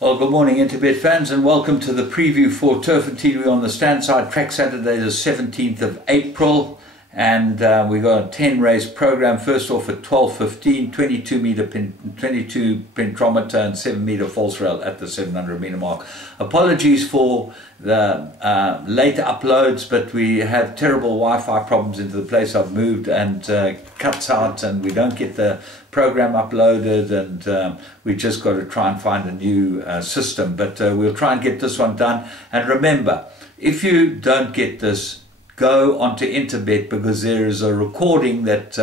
Well, good morning, Interbet fans, and welcome to the preview for Turffontein. We're on the stand side track Saturday, the 17th of April, and we got a 10-race program. First off at 12:15, 22 pentrometer and 7-meter false rail at the 700-meter mark. Apologies for the late uploads, but we have terrible Wi-Fi problems into the place I've moved, and cuts out, and we don't get the program uploaded, and we just got to try and find a new system, but we'll try and get this one done. And remember, if you don't get this, go onto Interbet, because there is a recording that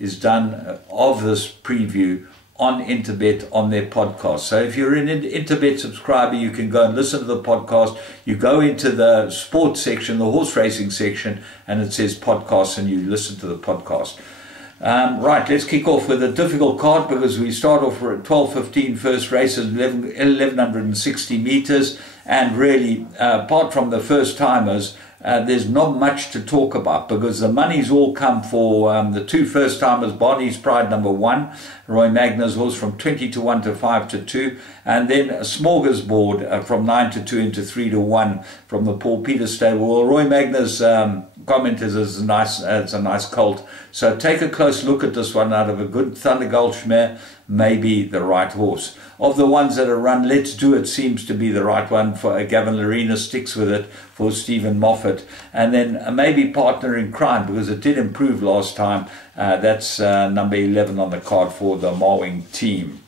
is done of this preview on Interbet on their podcast. So if you're an Interbet subscriber, you can go and listen to the podcast. You go into the sports section, the horse racing section, and it says podcast, and you listen to the podcast. Right, let's kick off with a difficult card, because we start off at 12:15. First race is 1160 meters, and really, apart from the first timers, there's not much to talk about, because the money's all come for the two first timers. Barney's Pride number 1, Roy Magna's horse, from 20-1 to 5-2, and then a smorgasbord from 9-2 into 3-1 from the Paul Peter stable. Well, Roy Magna's comment is it's a nice colt, so take a close look at this one. Out of a good Thunder Gulch mare, maybe the right horse. Of the ones that are run, Let's Do It seems to be the right one for Gavin Lorena, sticks with it for Stephen Moffat, and then maybe Partner in Crime, because it did improve last time. That's number 11 on the card for the Marwing team.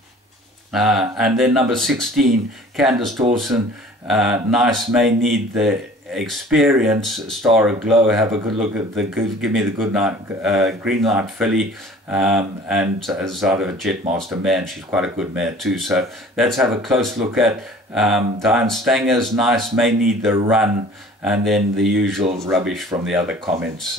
And then number 16, Candace Dawson, nice, may need the experience. Star Aglow, have a good look at the good, give me the good night, green light filly, and as out of a Jetmaster man, she's quite a good mare too. So let's have a close look at Diane Stanger's nice, may need the run, and then the usual rubbish from the other comments,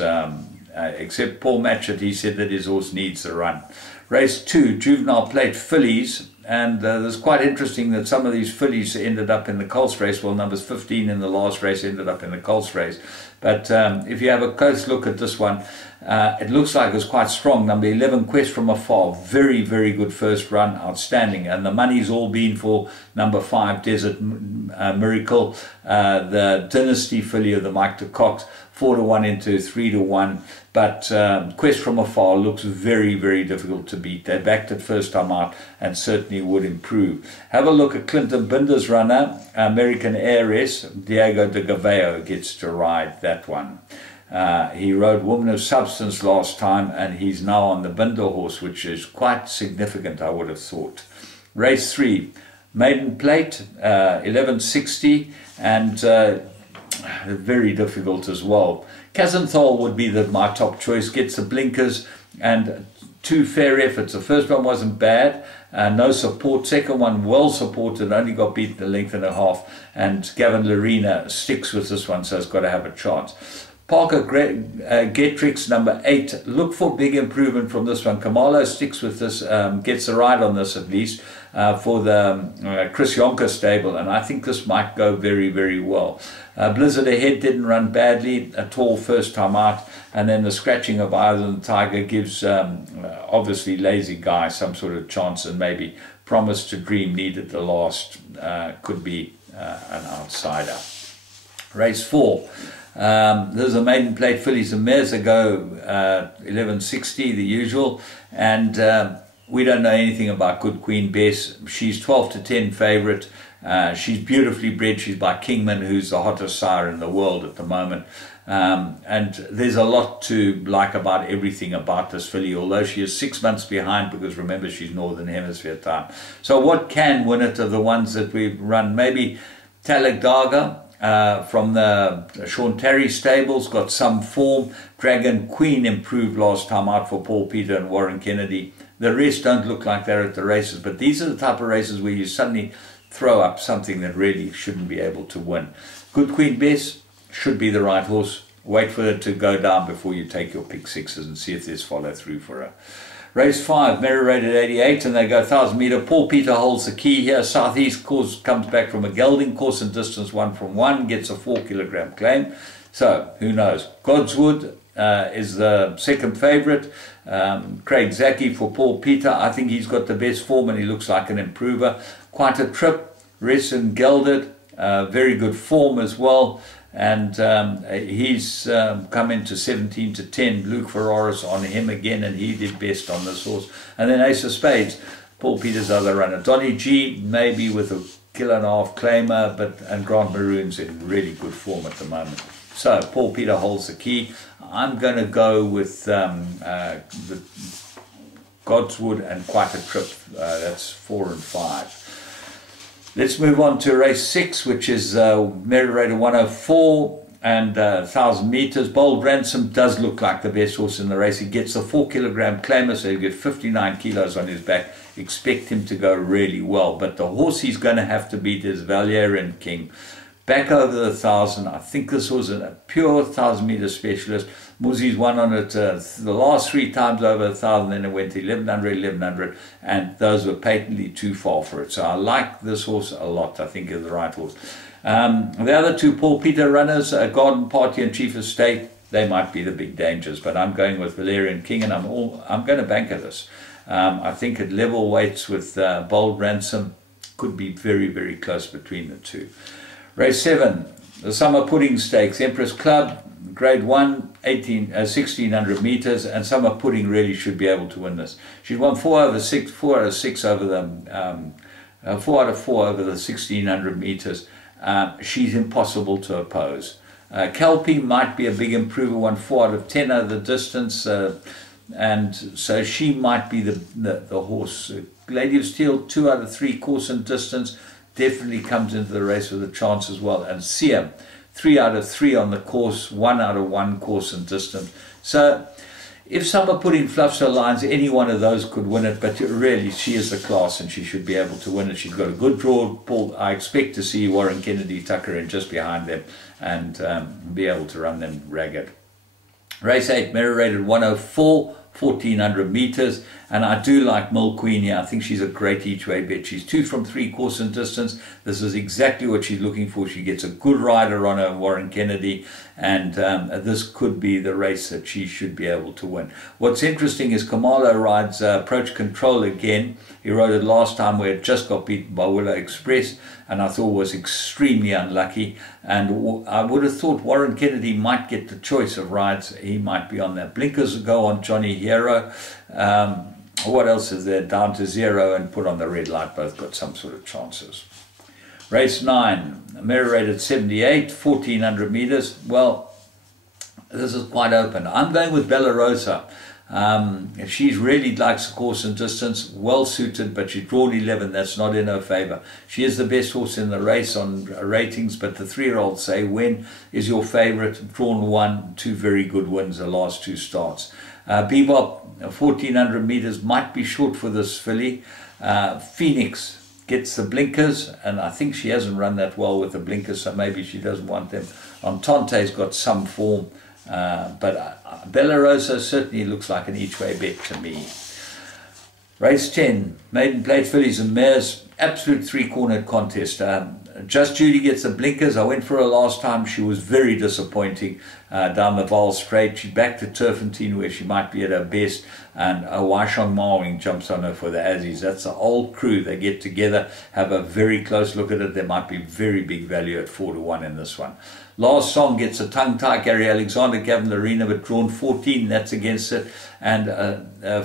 except Paul Matchett, he said that his horse needs the run. Race 2, Juvenile Plate fillies. And it's quite interesting that some of these fillies ended up in the colts race. Well, numbers 15 in the last race ended up in the colts race. But if you have a close look at this one, it looks like it's quite strong. Number 11, Quest from Afar, very, very good first run, outstanding. And the money's all been for number 5, Desert Miracle, the Dynasty filly of the Mike de Cox, 4-1 into 3-1. But Quest from Afar looks very, very difficult to beat. They backed it first time out and certainly would improve. Have a look at Clinton Binder's runner, American Heiress. Diego de Gaveo gets to ride that one. He rode Woman of Substance last time, and he's now on the Binder horse, which is quite significant, I would have thought. Race 3, Maiden Plate, 1160, and very difficult as well. Kazenthal would be my top choice, gets the blinkers, and 2 fair efforts. The first one wasn't bad, no support. Second one well supported, only got beaten a length and a half, and Gavin Lorena sticks with this one, so it's got to have a chance. Parker Getrix, number 8, look for big improvement from this one. Kamalo sticks with this, gets a ride on this at least, for the Chris Yonker stable, and I think this might go very, very well. Blizzard Ahead didn't run badly, a tall first time out, and then the scratching of Eyes on the Tiger gives obviously Lazy Guy some sort of chance, and maybe Promise to Dream needed the last, could be an outsider. Race 4. There's a Maiden Plate fillies and mares that go 1160, the usual, and we don't know anything about Good Queen Bess. She's 12-10 favourite. She's beautifully bred. She's by Kingman, who's the hottest sire in the world at the moment. And there's a lot to like about everything about this filly, although she is 6 months behind, because remember, she's Northern Hemisphere time. So what can win it of the ones that we've run? Maybe Talladega, from the Sean Terry stables, got some form. Dragon Queen improved last time out for Paul Peter and Warren Kennedy. The rest don't look like they're at the races, but these are the type of races where you suddenly throw up something that really shouldn't be able to win. Good Queen Bess should be the right horse. Wait for it to go down before you take your pick sixes and see if there's follow through for her. Race 5, Mary rated 88, and they go 1,000 metre. Paul Peter holds the key here. Southeast course comes back from a gelding course and distance 1 from 1, gets a 4-kilogram claim. So, who knows? Godswood is the second favourite. Craig Zaki for Paul Peter. I think he's got the best form and he looks like an improver. Quite a trip. Ressen Gelded, very good form as well. And he's come into 17 to 10. Luke Ferraris on him again, and he did best on this horse. And then Ace of Spades, Paul Peters' other runner. Donny G, maybe with a kilo and a half claimer, and Grant Maroon's in really good form at the moment. So Paul Peter holds the key. I'm going to go with the Godswood and Quite a Trip. That's 4 and 5. Let's move on to race 6, which is Merit Raider 104 and 1,000 meters. Bold Ransom does look like the best horse in the race. He gets the 4 kilogram claimer, so he'll get 59 kilos on his back. Expect him to go really well. But the horse he's going to have to beat is Valerian King. Back over the 1,000. I think this was a pure 1,000 meter specialist. Muzi's won on it the last 3 times over 1,000, then it went to 1,100, 1,100, and those were patently too far for it. So I like this horse a lot. I think it's the right horse. The other 2 Paul Peter runners, Garden Party and Chief of State, they might be the big dangers, but I'm going with Valerian King, and I'm going to bank at this. I think at level weights with Bold Ransom could be very, very close between the 2. Race 7, the Summer Pudding Stakes, Empress Club, Grade 1, 1,600 meters, and Summer Pudding really should be able to win this. She's won 4 out of 6 over the 4 out of 4 over the 1,600 meters. She's impossible to oppose. Kelpie might be a big improver, won 4 out of 10 over the distance, and so she might be the horse. Lady of Steel, 2 out of 3 course and distance, definitely comes into the race with a chance as well. And Siam, 3 out of 3 on the course, 1 out of 1 course and distance. So if Summer Pudding fluffs her lines, any one of those could win it, but really she is the class and she should be able to win it. She's got a good draw. Paul, I expect to see Warren Kennedy tucker in just behind them and be able to run them ragged. Race 8, Merit Rated 104, 1,400 meters, and I do like Mill Queen here. I think she's a great each-way bet. She's 2 from 3 course and distance. This is exactly what she's looking for. She gets a good rider on her, Warren Kennedy, and this could be the race that she should be able to win. What's interesting is Kamalo rides Approach Control again. He rode it last time where it just got beaten by Willow Express, and I thought was extremely unlucky. And I would have thought Warren Kennedy might get the choice of rides. He might be on that. Blinkers go on Johnny Hero. What else is there? Down to 0 and Put on the Red Light. Both got some sort of chances. Race 9, Merit Rated 78, 1,400 meters. Well, this is quite open. I'm going with Bella Rosa. She really likes the course and distance, well suited, but she's drawn 11. That's not in her favor. She is the best horse in the race on ratings, but the 3-year-olds say, when is your favorite? Drawn 1, 2 very good wins the last 2 starts. Bebop, 1,400 meters, might be short for this filly. Phoenix gets the blinkers, and I think she hasn't run that well with the blinkers, so maybe she doesn't want them. Entante's got some form, but Bella Rosa certainly looks like an each-way bet to me. Race 10, Maiden Plate fillies and mares, absolute 3-cornered contest. Just Judy gets the blinkers. I went for her last time. She was very disappointing down the Val Straight. She's back to Turffontein where she might be at her best. And Waishong Marwing jumps on her for the Aussies. That's the old crew. They get together, have a very close look at it. There might be very big value at 4 to 1 in this one. Last Song gets a tongue tie. Gary Alexander, Gavin Lorena, but drawn 14. That's against it. And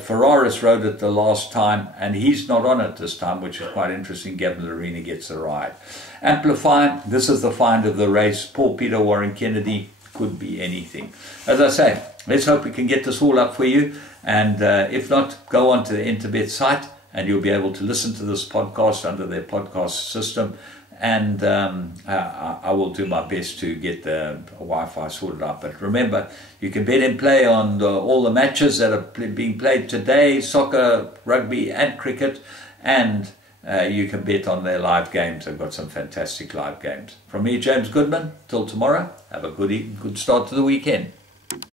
Ferraris rode it the last time, and he's not on it this time, which is quite interesting. Gavin Lorena gets the ride. Amplify, this is the find of the race. Paul Peter, Warren Kennedy, could be anything. As I say, let's hope we can get this all up for you. And if not, go on to the Interbet site and you'll be able to listen to this podcast under their podcast system. And I will do my best to get the Wi-Fi sorted out. But remember, you can bet and play on all the matches that are being played today, soccer, rugby and cricket. And you can bet on their live games. They've got some fantastic live games. From me, James Goodman, till tomorrow, have a good start to the weekend.